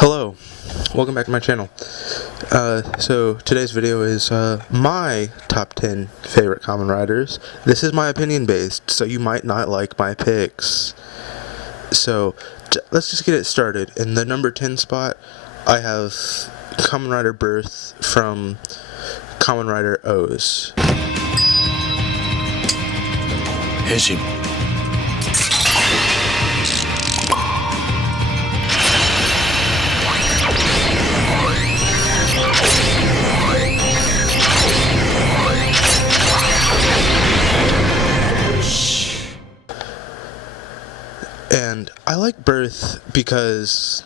Hello, welcome back to my channel. So today's video is my top 10 favorite Kamen Riders. This is my opinion based, so you might not like my picks. So let's just get it started. In the number 10 spot, I have Kamen Rider Birth from Kamen Rider O's. Henshin. And I like Birth because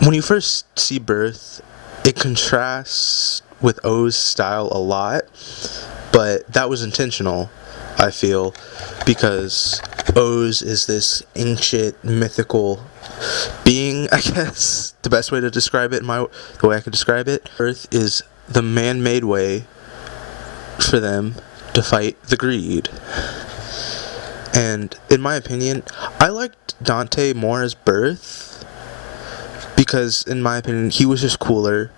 when you first see Birth, it contrasts with O's style a lot, but that was intentional, I feel, because O's is this ancient, mythical being, I guess, the best way to describe it, the way I could describe it. Birth is the man-made way for them to fight the greed. And in my opinion, I liked Dante more as Birth because, in my opinion, he was just cooler.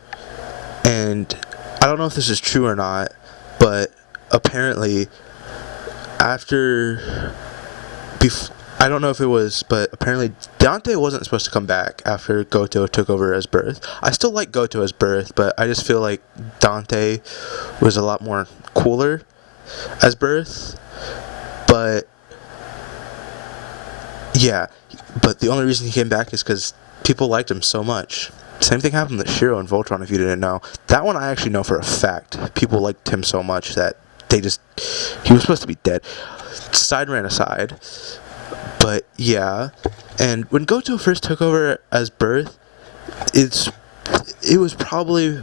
And I don't know if this is true or not, but apparently I don't know if it was, but apparently Dante wasn't supposed to come back after Goto took over as Birth. I still like Goto as Birth, but I just feel like Dante was a lot more cooler as Birth. But yeah, but the only reason he came back is because people liked him so much. Same thing happened with Shiro and Voltron, if you didn't know. That one I actually know for a fact. People liked him so much that he was supposed to be dead. Side ran aside. But yeah, and when Goto first took over as Birth, it was probably,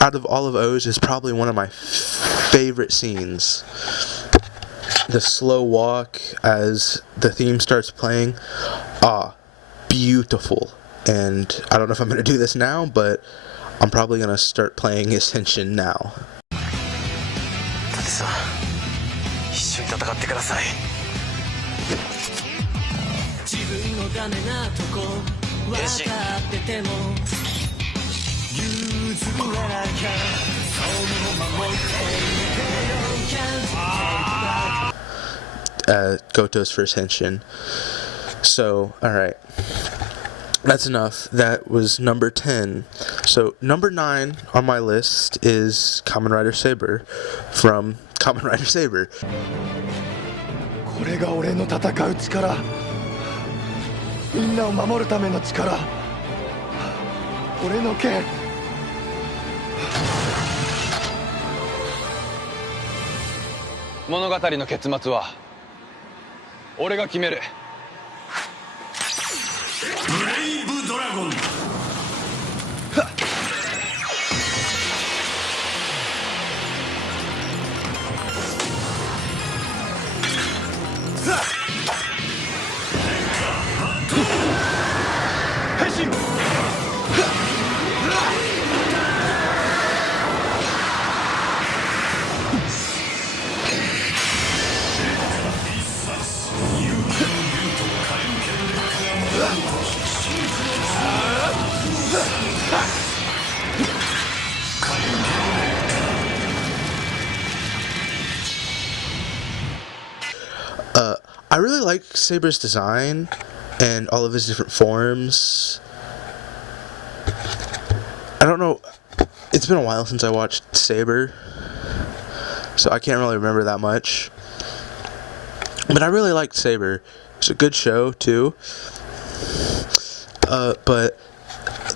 out of all of O's, is probably one of my favorite scenes. The slow walk as the theme starts playing, beautiful. And I don't know if I'm going to do this now, but I'm probably going to start playing Ascension now. Goto's first henshin. So, alright. That's enough. That was number 10. So, number 9 on my list is Kamen Rider Saber from Kamen Rider Saber. これが俺の戦う力。みんなを守るための力。俺の剣。物語の結末は俺が決める。ブレイブドラゴン。変身。I really like Saber's design and all of his different forms. I don't know, it's been a while since I watched Saber, so I can't really remember that much. But I really liked Saber. It's a good show too. But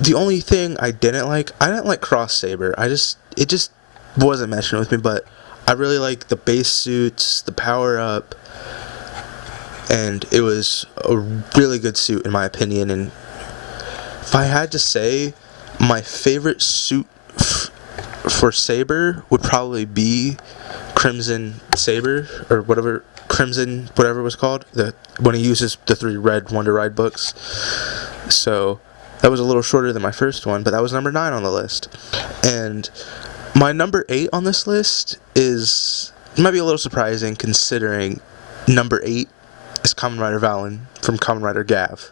the only thing I didn't like Cross Saber. It just wasn't meshing with me, but I really like the base suits, the power up, and it was a really good suit in my opinion. And if I had to say, my favorite suit for Saber would probably be Crimson Saber, or whatever, Crimson, whatever it was called, when he uses the 3 red Wonder Ride books. So that was a little shorter than my first one, but that was number 9 on the list. And my number 8 on this list might be a little surprising, considering number 8 is Kamen Rider Valen from Kamen Rider Gav.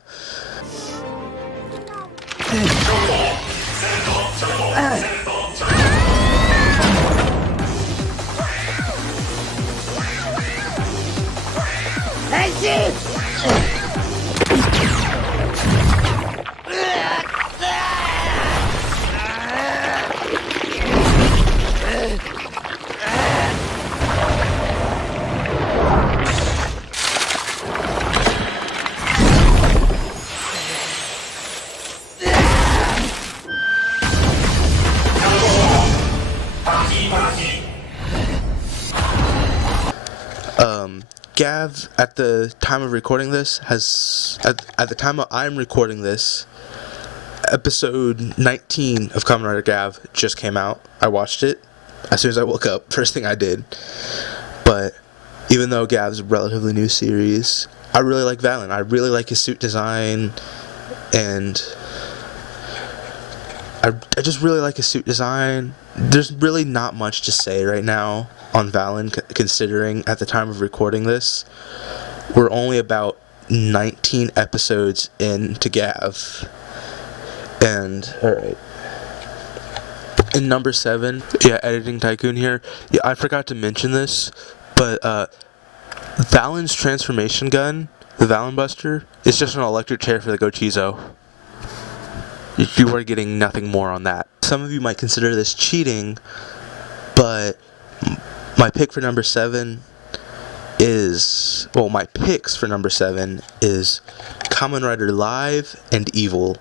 Gav, at the time of recording this, at the time I'm recording this, episode 19 of Kamen Rider Gav just came out. I watched it as soon as I woke up. First thing I did. But even though Gav's a relatively new series, I really like Valen. I really like his suit design, and I just really like his suit design. There's really not much to say right now on Valen, considering at the time of recording this, we're only about 19 episodes into Gav. And, alright. In number 7, yeah, Editing Tycoon here. Yeah, I forgot to mention this, but Valen's transformation gun, the Valen Buster, is just an electric chair for the Gochizo. You are getting nothing more on that. Some of you might consider this cheating, but my pick for number 7 is, well, my picks for number 7 is Kamen Rider Live and Evil.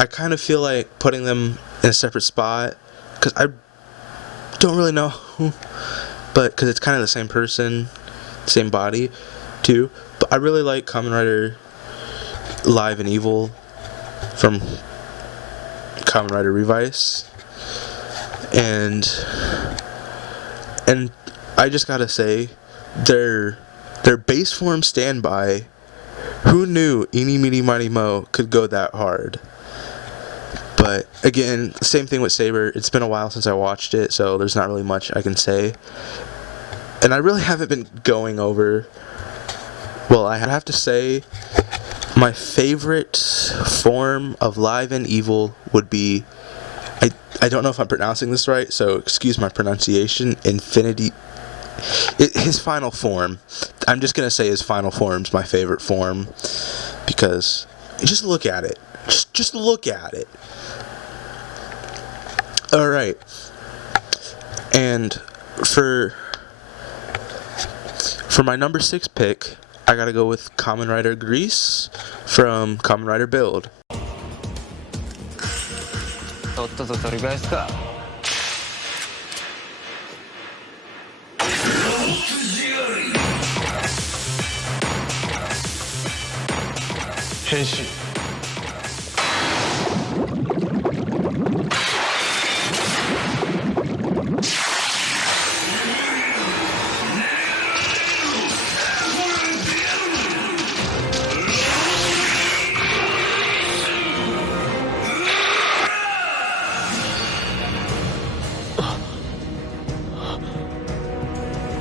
I kind of feel like putting them in a separate spot, because I don't really know, but because it's kind of the same person, same body, too. But I really like Kamen Rider Live and Evil from Kamen Rider Revice, and I just gotta say, their base form standby, who knew Eeny Meeny Miny Mo could go that hard? But again, same thing with Saber. It's been a while since I watched it, so there's not really much I can say. And I really haven't been going over. Well, I have to say, my favorite form of Live and Evil would be, I don't know if I'm pronouncing this right, so excuse my pronunciation, his final form. I'm just gonna say his final form's my favorite form, because just look at it. Just look at it. Alright. And for my number 6 pick, I gotta go with Kamen Rider Grease from Kamen Rider Build. とっとと取り返すか。変身。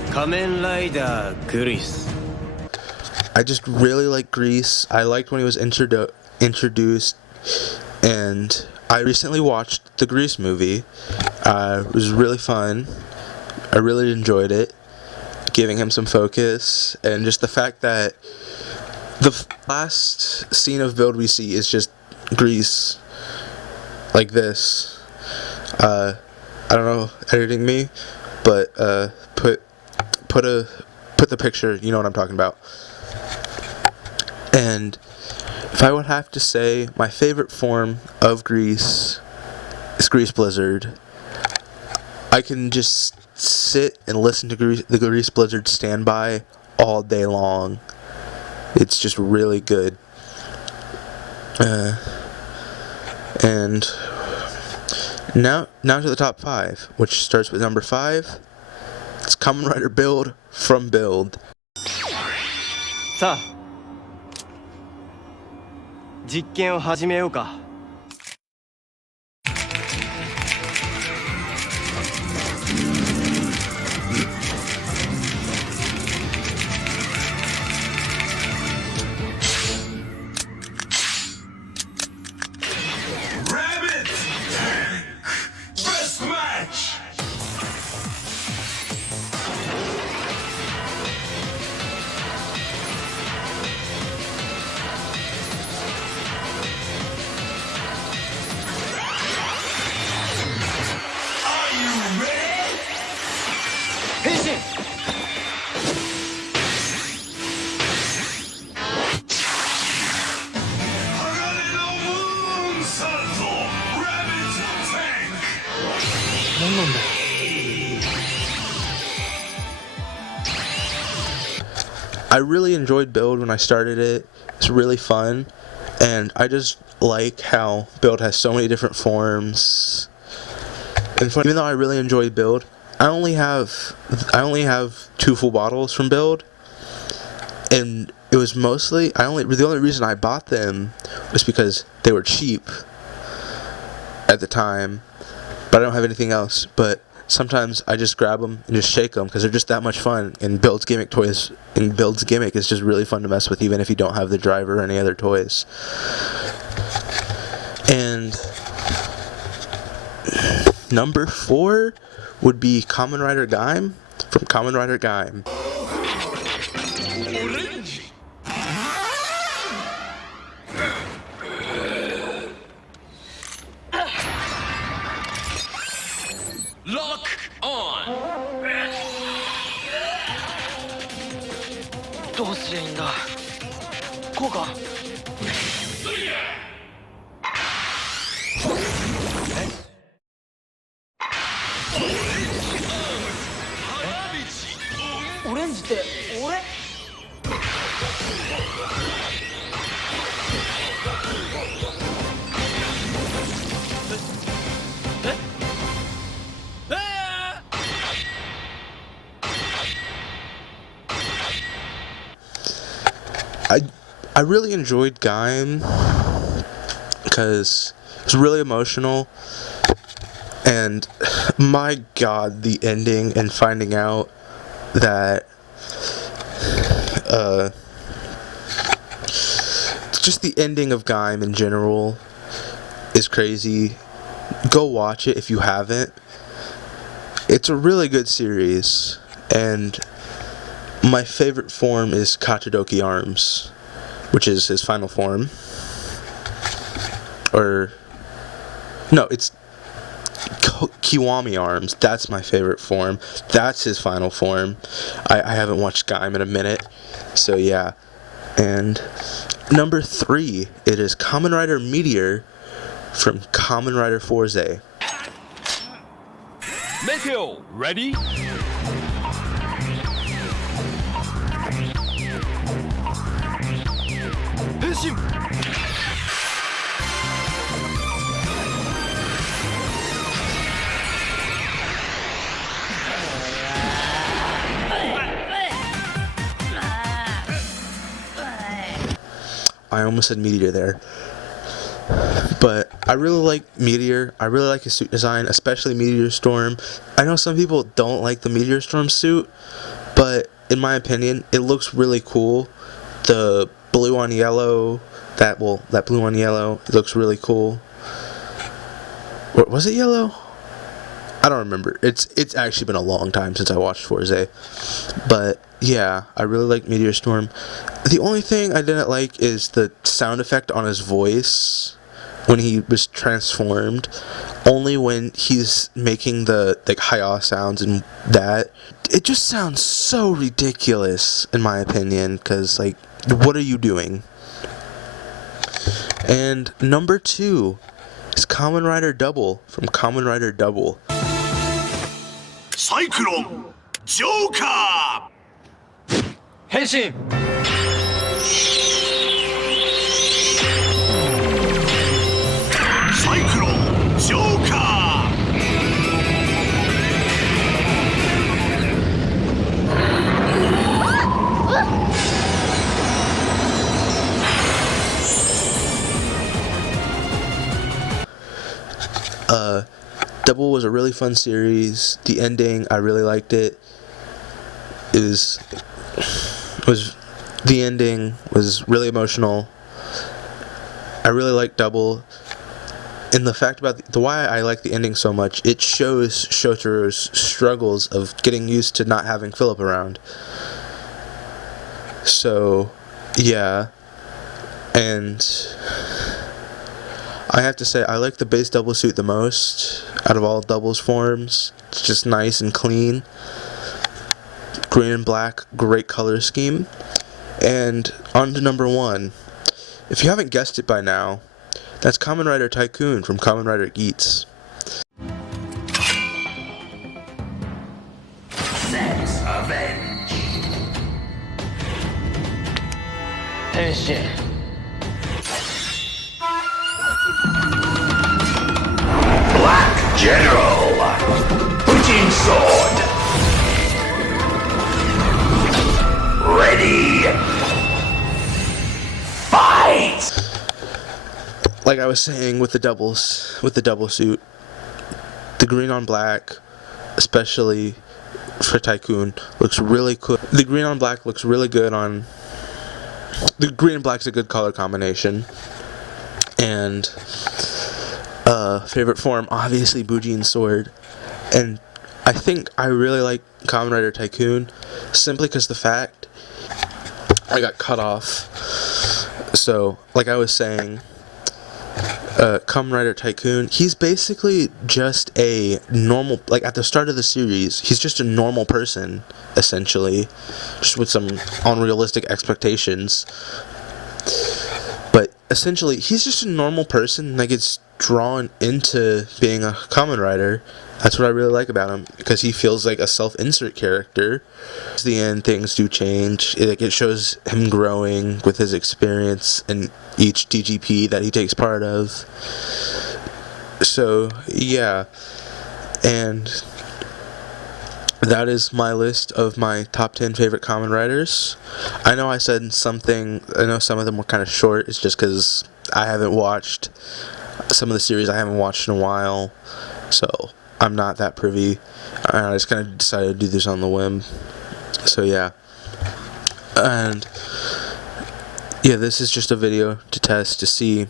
Kamen Rider Grease. I just really like Grease. I liked when he was introduced, and I recently watched the Grease movie. It was really fun. I really enjoyed it, giving him some focus, and just the fact that the last scene of Build we see is just Grease, like this. I don't know, editing me, but put the picture, you know what I'm talking about. And if I would have to say my favorite form of Grease is Grease Blizzard. I can just sit and listen to the Grease Blizzard Standby all day long. It's just really good. And now to the top 5, which starts with number 5. It's Kamen Rider Build from Build. さあ実験を始めようか。I really enjoyed Build when I started it. It's really fun, and I just like how Build has so many different forms. And even though I really enjoyed Build, I only have 2 full bottles from Build, and it was mostly the only reason I bought them was because they were cheap at the time, but I don't have anything else. But sometimes I just grab them and just shake them because they're just that much fun. And Build's gimmick is just really fun to mess with, even if you don't have the driver or any other toys. And number 4 would be Kamen Rider Gaim from Kamen Rider Gaim. Lock on! どうすりゃいいんだ。こうか。オレンジって俺？I really enjoyed Gaim because it was really emotional, and my god, the ending and finding out that just the ending of Gaim in general is crazy. Go watch it if you haven't. It's a really good series, and my favorite form is Kachidoki Arms, which is his final form. Or no, it's Kiwami Arms. That's my favorite form. That's his final form. I haven't watched Gaim in a minute, so yeah. And number 3, it is Kamen Rider Meteor from Kamen Rider Forze. Meteo, ready? I almost said Meteor there. But I really like Meteor. I really like his suit design, especially Meteor Storm. I know some people don't like the Meteor Storm suit, but in my opinion, it looks really cool. The blue on yellow, that blue on yellow, it looks really cool. Or was it yellow? I don't remember. It's actually been a long time since I watched Forze. But yeah, I really like Meteor Storm. The only thing I didn't like is the sound effect on his voice when he was transformed. Only when he's making the like hi-ah sounds and that. It just sounds so ridiculous in my opinion, because like, what are you doing? And number 2 is Kamen Rider Double from Kamen Rider Double. サイクロンジョーカ変身。ーサイクロンジョーカDouble was a really fun series. The ending, I really liked it. The ending was really emotional. I really liked Double. And the fact about the why I like the ending so much, it shows Shotaro's struggles of getting used to not having Philip around. So, yeah. And I have to say, I like the base double suit the most out of all doubles forms. It's just nice and clean. Green and black, great color scheme. And on to number 1. If you haven't guessed it by now, that's Kamen Rider Tycoon from Kamen Rider Geats. Sex Avenge 変身。Black General Butching Sword Ready Fight! Like I was saying with the double suit, the green on black, especially for Tycoon, looks really cool. The green on black looks really good on. The green and black's a good color combination. And favorite form, obviously Bujin Sword. And I think I really like Kamen Rider Tycoon simply because the fact I got cut off. So, like I was saying, Kamen Rider Tycoon, he's basically just a normal, like at the start of the series, he's just a normal person, essentially, just with some unrealistic expectations. But essentially, he's just a normal person that gets drawn into being a Kamen Rider. That's what I really like about him, because he feels like a self-insert character. At the end, things do change. It shows him growing with his experience in each DGP that he takes part of. So, yeah. And that is my list of my top 10 favorite Kamen Riders. I know I said something, I know some of them were kind of short. It's just because I haven't watched some of the series, I haven't watched in a while. So, I'm not that privy. I just kind of decided to do this on the whim. So yeah. And yeah, this is just a video to test to see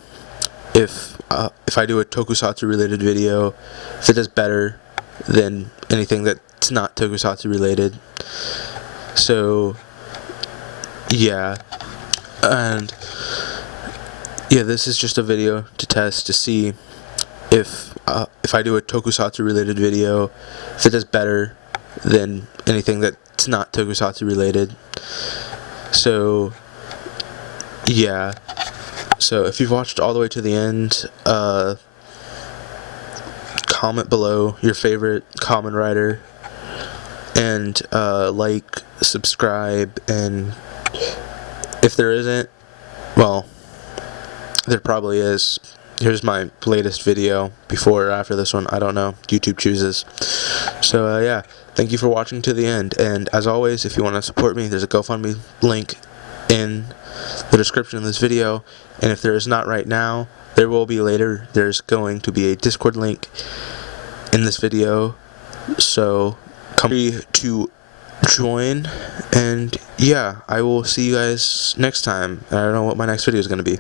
if I do a tokusatsu related video, if it does better than anything that's not tokusatsu related. So yeah. And yeah, this is just a video to test to see if I do a tokusatsu related video, if it does better than anything that's not tokusatsu related. So yeah. So if you've watched all the way to the end, comment below your favorite Kamen Rider, and like, subscribe, and if there isn't, well, there probably is. Here's my latest video, before or after this one, I don't know, YouTube chooses. So yeah, thank you for watching to the end, and as always, if you want to support me, there's a GoFundMe link in the description of this video, and if there is not right now, there will be later. There's going to be a Discord link in this video, so come to join, and yeah, I will see you guys next time. I don't know what my next video is going to be.